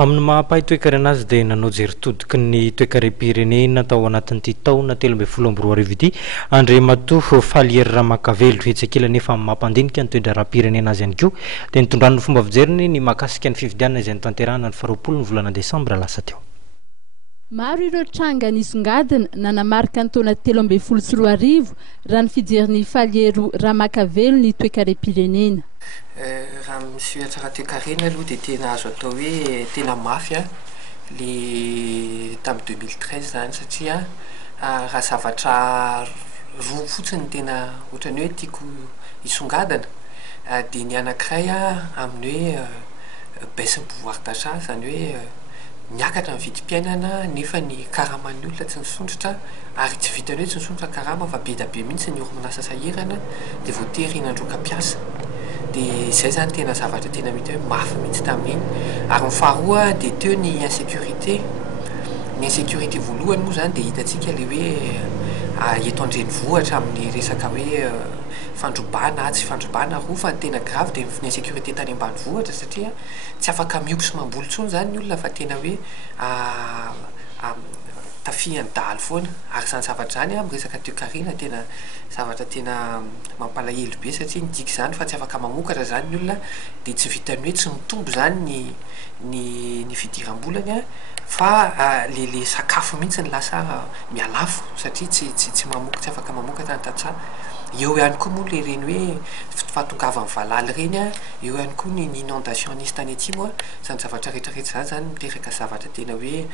Amin'ny mahapahay toekarena azy dia nanao jeritodiky ny toe-karem-pirenena tao anatin'ity taona 2012 ity Andriamatoa Faliery Ramakavelo hetsekila nefa mampandinika ny toetra raha-pirenena azy ihany koa dia nitondrany ny fomba fijeriny ny mahakasika ny fifidianana izay nitanterahana ny 20 ny volana desambra lasa teo. Maro ireo tranga nisongadina nanamarika ny taona 2013 raha ny fijeriny Faliery Ramakavelo ny toe-karem-pirenena. Raha misehatra raha toe-karena aloha dia tena azo atao hoe tena mafy le tamin'ny 2013 zany satria raha zavatra roa fotsiny tena ohatrany hoe tiako hisongadana dia ny anankiray amin'ny hoe baisse pouvoir d'achat zany hoe niakatra ny vidim-piainana nefa ny karaman'ny olona tsy nisondrotra ary tsy vitany hoe tsy nisondrotra karama fa be da be mihitsy ny orinasa sahirana dia voatery hinandroka-piasa. Dia izay zany tena zavatra tena mety hoe mafy mihitsy tamin'iny. Ary ny faharoa dia teo ny insécurité. Ny insécurité voalohany moa zany dia hitantsika le hoe eto an-drenivohitra amin'ny resaka hoe fandrobana tsy fandrobana roa fa tena grave dia ny insécurité tany ambanivohitra satria tsy afaka mioky sy mamboly tsony zany ny olona fa tena hoe tafian-daly foana. Ary zany zavatra zany amin'ny resaka toe-karena tena zavatra tena mampalahelo be satria nidiky zany fa tsy afaka mamokatra zany ny olona dia tsy vitany hoe tsy mitombo zany ny fidiram-bolany fa le sakafo mihitsy ny lasa mialafo satria tsy mamokatra tsy afaka mamokatra ny tantsaha. Eo ihany koa moa le reny hoe fahatongavan'ny valala reny eo ihany koa ny inondation nisy tany aty moa zany zavatra rehetrarehetra zany miteraka zavatra tena hoe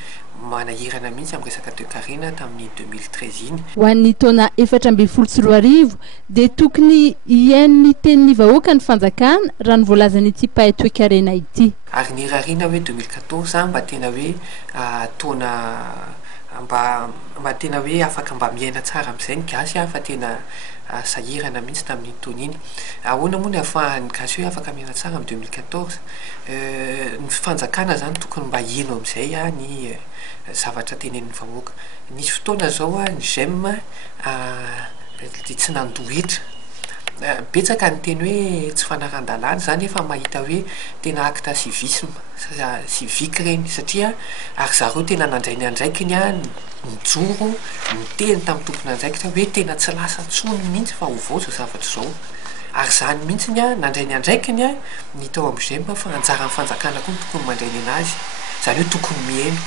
manahirana mihitsy amin'ny resaka toe-karena tamin'ny 2013 iny. Ho an'ny taona 2014 dia tokony hihain'ny tenin'ny vahoaka ny fanjakana raha ny voalazany ity pahay toe-karena ity. Ary ny rarina hoe 2014 mba tena hoe taona mba tena hoe afaka mba miaina tsara amin'izay ny gasy fa tena sahirana mihitsy tamin'ny taona iny. Ahoana moa ny ahafahan'ny gasy hoe afaka miaina tsara amin'ny 2014 ny fanjakana zany tokony mba hino amin'izay ny zavatra tenenin'ny vahoaka. Nisy fotoana zao ny GEM tsy nandohitra betsaka ny teny hoe tsy fanaran-dalàna zany efa mahita hoe tena acte civisme civique reny satria ary zareo tena nandray ny andraikiny nijoro niteny tamin'ny tompony andraikitra hoe tena tsy lasa tsony mihitsy fa ovao zao zavatra zao. Ary zany mihitsy nandray ny andraikiny ny tao amin'ny GEM fa anjaran'ny fanjakana koa tokony mandray ny anazy zany hoe tokony mihaino.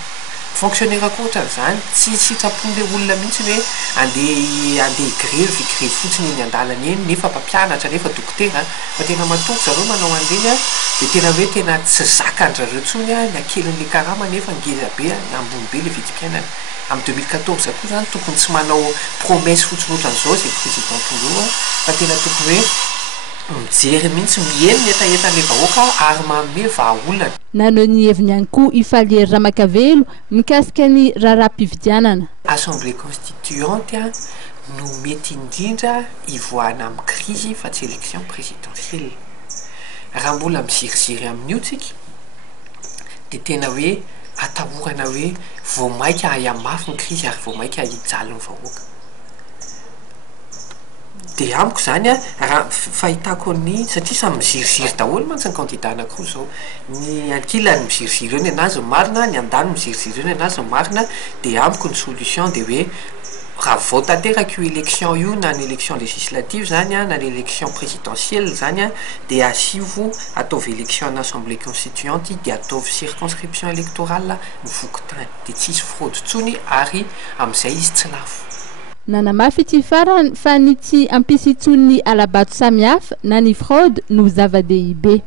Fonctionnaire koatra zany tsy sitrapon'le olona mihitsy hoe andeha grevy fotsiny eny an-dalana eny nefa mpampianatra nefa dokotera fa tena matoky zareo manao an'ireny dia tena hoe tena tsy zakan-drareo tsony ny akelin'le karama nefa ngeza be ambony be le vidim-piainana. Amin'ny 2014 koa zany tokony tsy manao promesse fotsiny ohatran'izao zay président tondreo fa tena tokony hoe mijery mihitsy mihaino ny etaetan'le vahoaka ary manome vahaolana. Nanao ny heviny ihany koa i Faliery Ramakavelo mikasika ny raharaham-pifidianana. Assemblée constituante no mety indrindra ivoahana amin'ny crise fa tsy élection présidentielle. Raha mbola miziriziry amin'io tsika dia tena hoe atahorana hoe vao maika hiamafy ny crise ary vao maika hijaly ny vahoaka. Dia amiko zany raha fahitako ny satria samy miziriziry daholo mantsy ny candidat anankiroa zao. Ny ankilany miziriziry eo ny anazy ny marina, ny andany miziriziry eo ny anazy ny marina dia amiko ny solution dia hoe raha vao tanteraka io élection io na ny élection législative zany na ny élection présidentielle zany dia asivo ataovy élection en assemblée constituante dia ataovy circonscription électorale mivokotany dia tsisy fraude tsony ary amin'izay izy tsy lafo. Nanamafy ity farany fa ny tsy ampisy intsony ny alabato samihafa na ny fraude no zava-dehibe.